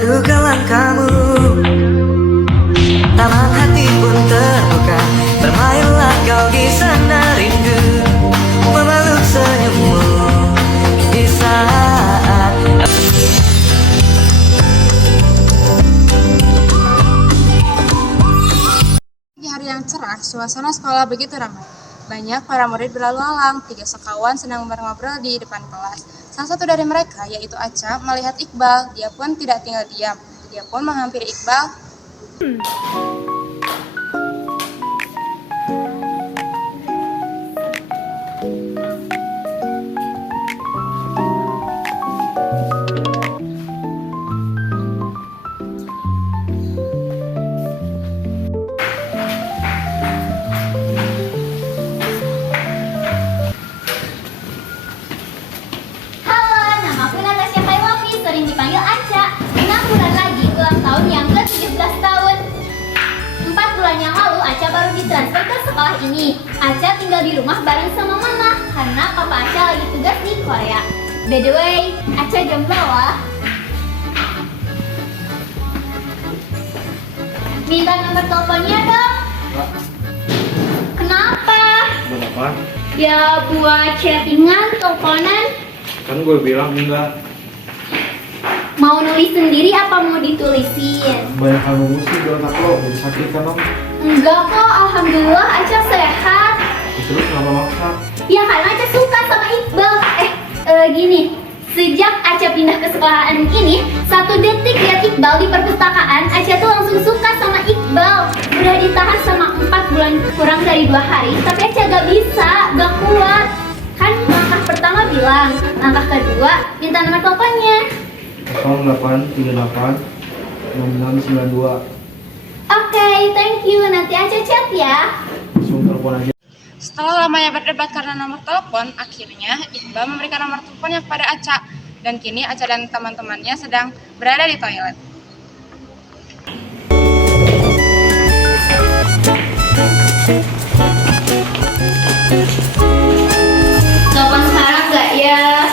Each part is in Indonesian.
terduga langkahmu, taman hati pun terbuka. Bermainlah kau di sana rindu, memeluk senyummu di saat Di hari yang cerah, suasana sekolah begitu ramai. Banyak para murid berlalu lalang, 3 sekawan sedang ngobrol di depan kelas. Salah satu dari mereka, yaitu Aca, melihat Iqbal. Dia pun tidak tinggal diam. Dia pun menghampiri Iqbal. Halo, nama aku Natasha Kaiwafi, sering dipanggil Aca. 6 bulan lagi ulang tahun yang ke-17 tahun. 4 bulan yang lalu Aca baru ditransfer ke sekolah ini. Aca tinggal di rumah bareng sama mama karena papa Aca lagi tugas di Korea. By the way, Aca jomblo loh. Minta nomor teleponnya dong. Kenapa? Kenapa? Ya buat chattingan, teleponan. Kan gue bilang enggak. Mau nulis sendiri apa mau ditulisin? Banyak kan rumus sih di otak lo, jadi sakit kan om? Enggak kok, alhamdulillah Aca sehat. Terus kenapa maksa? Ya karena Aca suka sama Iqbal. Gini, sejak Aca pindah ke sekolahan ini, 1 detik lihat Iqbal di perpustakaan, Aca tuh langsung suka sama Iqbal. Udah ditahan sama 4 bulan kurang dari 2 hari, tapi Aca gak bisa, gak kuat. Kan langkah pertama bilang, langkah kedua minta nomor teleponnya. 0838 6692. Oke, thank you. Nanti Aca chat ya. Langsung telepon aja. Setelah lamanya berdebat karena nomor telepon, akhirnya Iqbal memberikan nomor teleponnya kepada Aca. Dan kini Aca dan teman-temannya sedang berada di toilet. Telepon sekarang gak ya?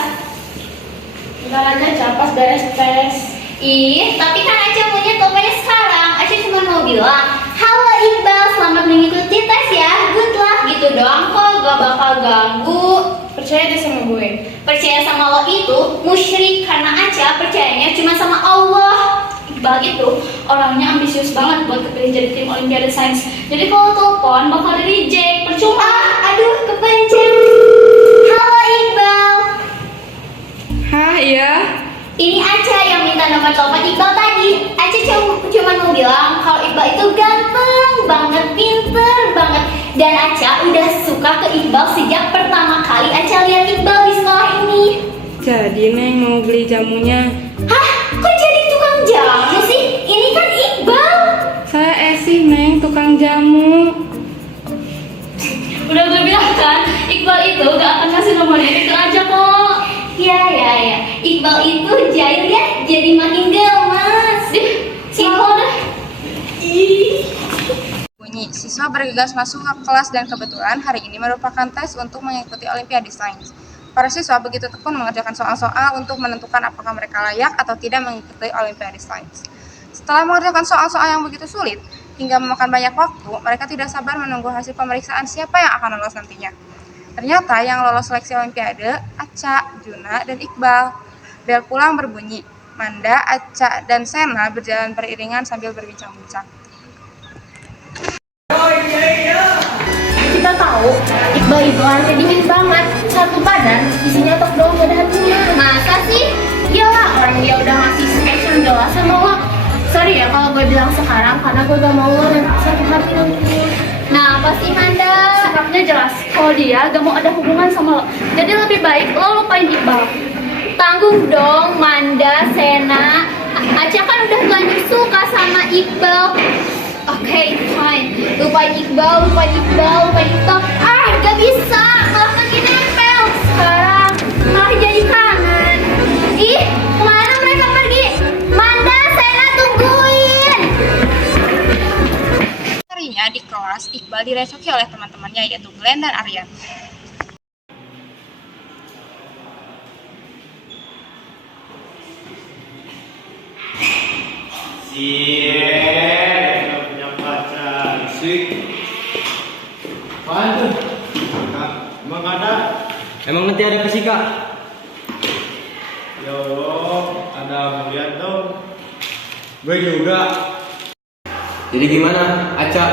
Bentar aja, capas beres tes. Ih, tapi kan Aca punya teleponnya sekarang. Aca cuma mau bilang, halo Iqbal, selamat mengikuti tes ya. Good luck gitu doang kok, gak bakal ganggu. Percaya deh sama gue. Percaya sama lo itu musyrik karena Aca percayanya cuma sama Allah. Iqbal itu orangnya ambisius banget buat kepilih jadi tim Olimpiade Sains. Jadi kalau telepon bakal di reject, percuma. Aduh, kepencet. Halo Iqbal. Hah, iya? Ini Aca yang minta nomor telepon Iqbal tadi. Aca cuma mau bilang kalau Iqbal itu ganteng banget, pinter banget. Dan Aca udah suka ke Iqbal sejak pertama kali Aca lihat Iqbal di sekolah ini. Jadi Neng mau beli jamunya. Hah? Kok jadi tukang jamu sih? Ini kan Iqbal. Saya Esi Neng, tukang jamu. Udah gue bilang kan, Iqbal itu gak akan kasih nomornya itu aja kok. Ya. Iqbal itu jahil ya, jadi makin gemas. Siko dah. Bunyi, siswa bergegas masuk ke kelas dan kebetulan hari ini merupakan tes untuk mengikuti Olimpiade Sains. Para siswa begitu tekun mengerjakan soal-soal untuk menentukan apakah mereka layak atau tidak mengikuti Olimpiade Sains. Setelah mengerjakan soal-soal yang begitu sulit, hingga memakan banyak waktu, mereka tidak sabar menunggu hasil pemeriksaan siapa yang akan lolos nantinya. Ternyata yang lolos seleksi Olimpiade, Aca, Juna, dan Iqbal. Bel pulang berbunyi. Manda, Aca, dan Sena berjalan beriringan sambil berbincang-bincang. Kita tahu Iqbal itu anaknya dingin banget, satu badan isinya tok doang gak ada hatinya. Masa sih? Iyalah, orang dia udah ngasih spesial jelas sama lo. Sorry ya kalau gue bilang sekarang karena gue gak mau lo nanti sakit hati nanti. Nah, apa sih Manda? Sikapnya jelas kalau dia gak mau ada hubungan sama lo. Jadi lebih baik lo lupain Iqbal. Tanggung dong, Manda, Sena. Aca kan udah lanjut suka sama Iqbal. Oke, fine. Lupain Iqbal. Gak bisa, malah makin nempel. Sekarang malah jadi kangen. Ih, kemana mereka pergi? Manda, Sena, tungguin. Harinya di kelas, Iqbal direcoki oleh teman-temannya yaitu Glenn dan Aryan. Cie, punya pacar. Sik. Apaan tuh? Emang ada? Emang nanti ada fisika? Ya Allah, ada mau lihat dong. Gue juga. Jadi gimana, Aca?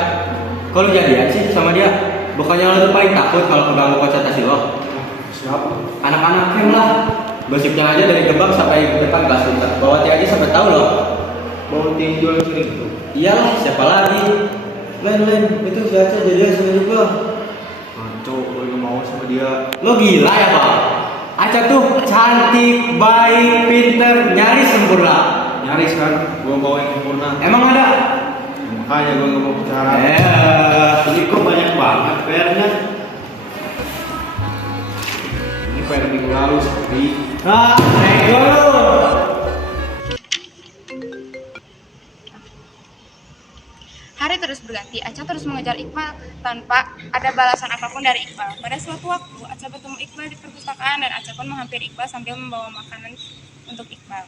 Kok lu jadian sih sama dia? Bukannya lo tuh paling takut kalau keganggu konsentrasi lo? Siapa? Anak-anak kem lah. Gosipnya aja dari gerbang sampai depan kelas kita. Bawa aja sampai tahu loh. Bawa tim jual cering itu. Iyalah, siapa lagi? Lain, itu si Aca jadian sama juga. Anco, gue gak mau sama dia. Lo gila ya, Pak? Aca tuh cantik, baik, pinter, nyaris sempurna. Nyaris kan, gue bawa yang sempurna. Emang ada? Makanya gue gak mau pacaran. Ini kok banyak banget PR-nya. Ini PR minggu lalu, Sakti. Nego lu. Hari terus berganti, Aca terus mengejar Iqbal tanpa ada balasan apapun dari Iqbal. Pada suatu waktu, Aca bertemu Iqbal di perpustakaan dan Aca pun menghampiri Iqbal sambil membawa makanan untuk Iqbal.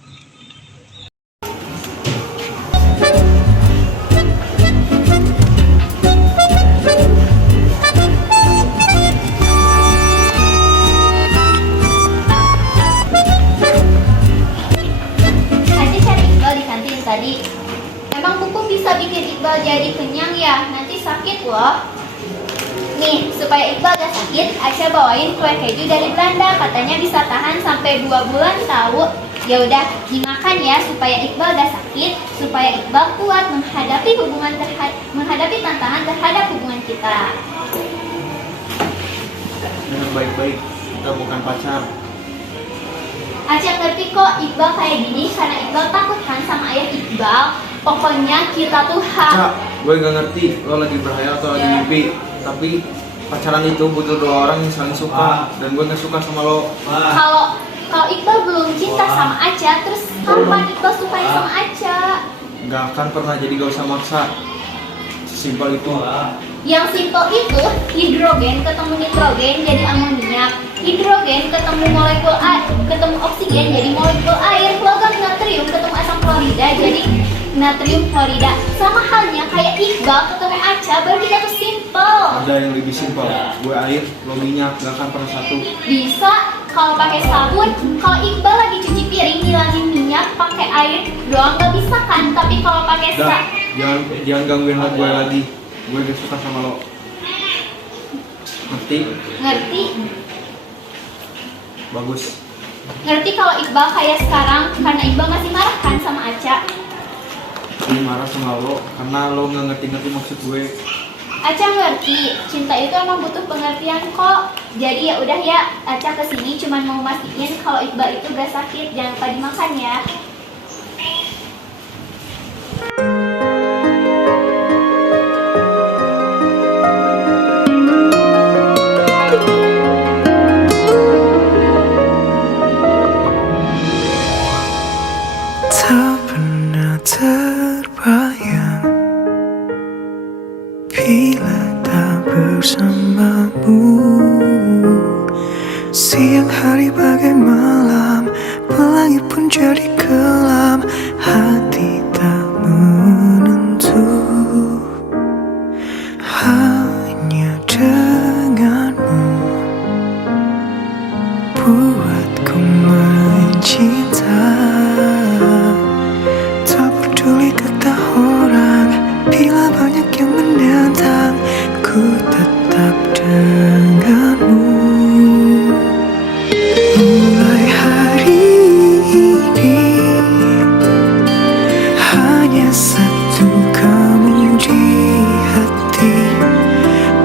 Aca cari Iqbal di kantin tadi. Emang buku bisa bikin Iqbal jadi kenyang ya? Nanti sakit loh. Nih, supaya Iqbal gak sakit, Aca bawain kue keju dari Belanda. Katanya bisa tahan sampai 2 bulan tahu. Ya udah, dimakan ya supaya Iqbal gak sakit, supaya Iqbal kuat menghadapi tantangan terhadap hubungan kita. Dengan baik-baik, kita bukan pacar. Aca ngerti kok Iqbal kayak gini karena Iqbal takut kan sama ayah Iqbal. Pokoknya kita tuh Cak, gue gak ngerti lo lagi berhayal atau lagi mimpi. Tapi pacaran itu butuh 2 orang yang saling suka. Dan gue gak suka sama lo. Kalau Iqbal belum cinta sama Aca, terus kapan Iqbal sukanya sama Aca? Gak akan pernah, jadi gak usah maksa. Sesimpel itu. Yang simpel itu hidrogen ketemu nitrogen jadi amoniak, hidrogen ketemu molekul air, ketemu oksigen jadi molekul air, logam natrium ketemu asam klorida jadi natrium klorida. Sama halnya kayak Iqbal ketemu Aca, baru kita tuh simpel. Ada yang lebih simpel. Gue air, lo minyak, gak akan pernah satu. Bisa kalau pakai sabun. Kalau Iqbal lagi cuci piring ngilangin minyak pakai air doang gak bisa kan? Tapi kalau pakai Udah, jangan gangguin mood gue lagi. Gue gak suka sama lo. Ngerti? ngerti Bagus. ngerti kalau Iqbal kayak sekarang karena Iqbal masih marah kan sama Aca. Gue marah sama lo karena lo gak ngerti-ngerti maksud gue. Aca ngerti, cinta itu emang butuh pengertian kok. Jadi ya udah ya, Aca kesini cuman mau mastiin kalau Iqbal itu udah sakit, jangan lupa dimakan ya. Tak pernah terbayang bila tak bersamamu. Siang hari bagai malam, pelangi pun jadi kelam. Hati tak menentu, hanya denganmu buatku mencinta. Tak peduli kata orang, bila banyak yang menentang, ku tetap denganmu. Mulai hari ini, hanya satu kamu di hati.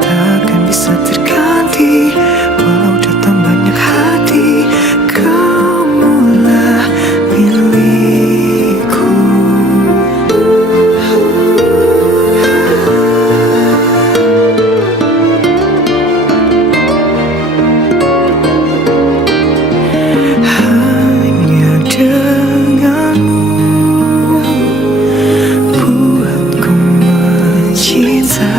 Takkan bisa terganti, walau datang banyak hati. Kamulah milikku. Hanya denganmu buatku mencinta.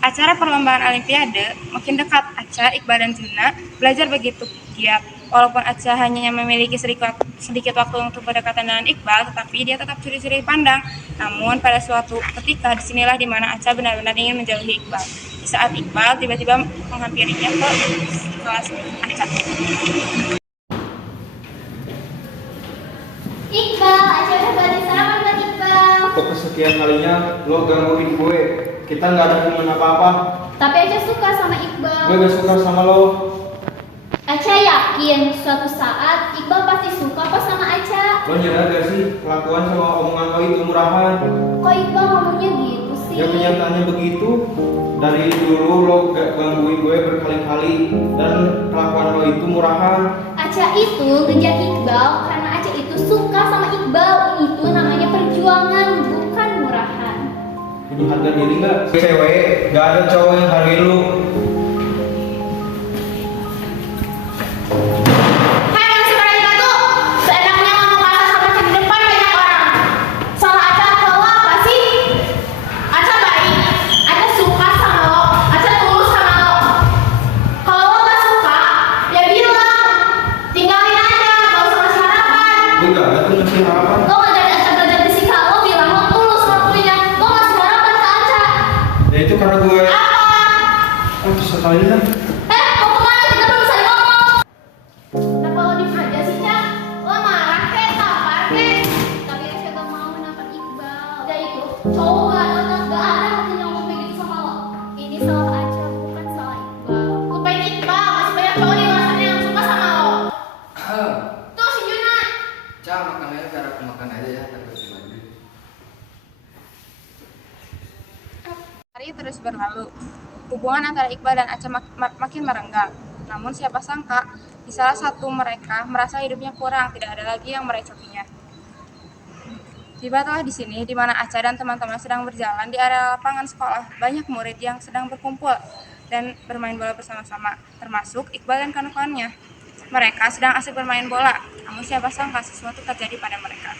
Acara perlombaan Olimpiade makin dekat. Aca, Iqbal, dan Zina belajar begitu giat. Walaupun Aca hanya memiliki sedikit waktu untuk berdekatan dengan Iqbal, tetapi dia tetap curi-curi pandang. Namun pada suatu ketika disinilah dimana Aca benar-benar ingin menjauhi Iqbal. Di saat Iqbal tiba-tiba menghampirinya ke kelas Aca. Iqbal, Aca udah buatin sarapan buat Iqbal. Untuk kesekian kalinya lo gangguin gue. Kita nggak ada hubungan apa-apa. Tapi Aca suka sama Iqbal. Gue gak suka sama lo. Aca yakin suatu saat Iqbal pasti suka kok sama Aca. Lo nyadar gak sih kelakuan sama omongan lo itu murahan? Kok Iqbal ngomongnya gitu sih? Ya kenyataannya begitu. Dari dulu lo gangguin gue berkali-kali dan kelakuan lo itu murahan. Aca itu ngejar Iqbal karena Aca itu suka sama Iqbal. Itu namanya perjuangan, bukan murahan. Punya harga diri gak? Cewek, gak ada cowok yang hargai lo. Hai manusia pada itu, seenaknya ngomong kasar sama Aca di depan banyak orang. Salah Aca atau lo apa sih? Aca baik, Aca suka sama lo, Aca tulus sama lo. Kalau lo gak suka, ya bilang, tinggalin aja, gak usah ngasih harapan. Gue gak ada tuh ngasih harapan. Lo ngajarin Aca belajar fisika, lo bilang lo tulus ngelakuinnya. Lo ngasih harapan ke Aca. Ya itu karena gue. Apa? Sekali lah. Mau kemana? Kita belum selesai ngomong. Kenapa lo diem aja sih, Ca? Lo marah kek, tampar kek? Tapi Aca gak mau menampar Iqbal. Udah itu, cowok gak ada hatinya ngomong kayak gitu sama lo. Ini salah Aca, bukan salah Iqbal. Lupain Iqbal, masih banyak cowok di luar sana yang suka sama lo. Tuh si Juna. Cak, makan aja biar aku makan aja ya, takut mandi. Hari terus berlalu. Hubungan antara Iqbal dan Aca makin merenggang. Namun siapa sangka, di salah satu mereka merasa hidupnya kurang, tidak ada lagi yang merecokinya. Tibalah di sini, di mana Aca dan teman-teman sedang berjalan di area lapangan sekolah. Banyak murid yang sedang berkumpul dan bermain bola bersama-sama, termasuk Iqbal dan kawan-kawannya. Mereka sedang asik bermain bola, namun siapa sangka sesuatu terjadi pada mereka.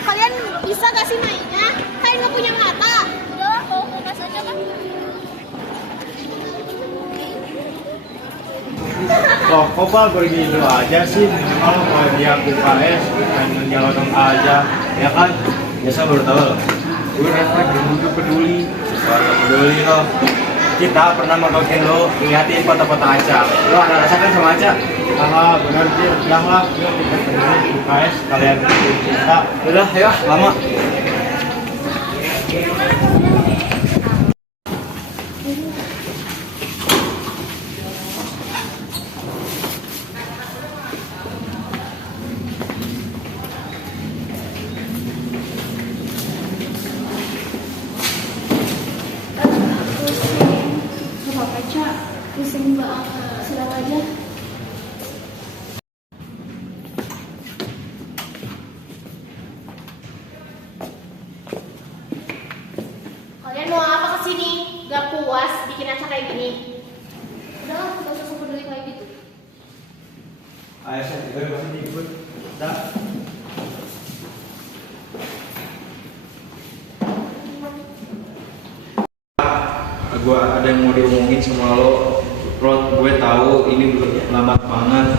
Kalian bisa gak sih mainnya? Kalian gak punya mata. Udah, mau fokus aja kan? Loh, kok Pak begitu aja sih? Kalau mau dia UKS, main menjalankan aja, ya kan? Biasa baru tahu loh. Gue refleks dulu peduli. Soalnya peduli lo. Kita pernah menggokin lo, ingatin foto-foto Aca. Lo ada rasa kan sama Aca? Ah, benar sih. Udah lah, yuk kita peduli UKS, kalian cinta. Udah, ayo, lama. Pusing banget, sedang aja. Kalian mau apa kesini? Gak puas bikin Aca kayak gini? Udah, gak usah peduli kayak gitu. Ayo, saya juga masih ikut. Dah. Gue ada yang mau diomongin sama lo. Rod, gue tahu ini belum lambat banget.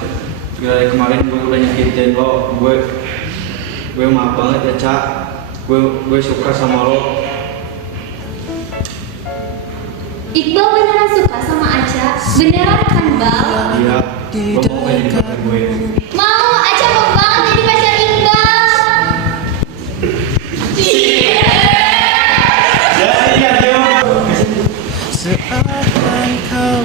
Dari kemarin gue udah nyakitin lo. Gue maaf banget ya, Cak. Gue suka sama lo. Iqbal beneran suka sama Aca? Beneran kan, Bal? Iya, lo mau jadi pacar gue. Mau, Aca mau banget jadi pacar Iqbal. Seakan kau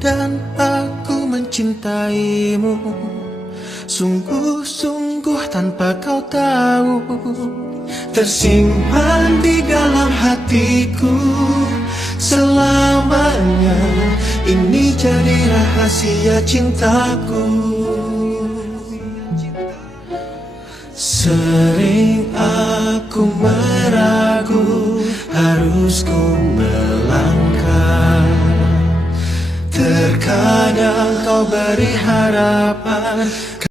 dan aku mencintaimu sungguh-sungguh tanpa kau tahu, tersimpan di dalam hatiku selamanya. Ini jadi rahasia cintaku. Sering aku meragu, harus ku melangkah. Terkadang kau beri harapan,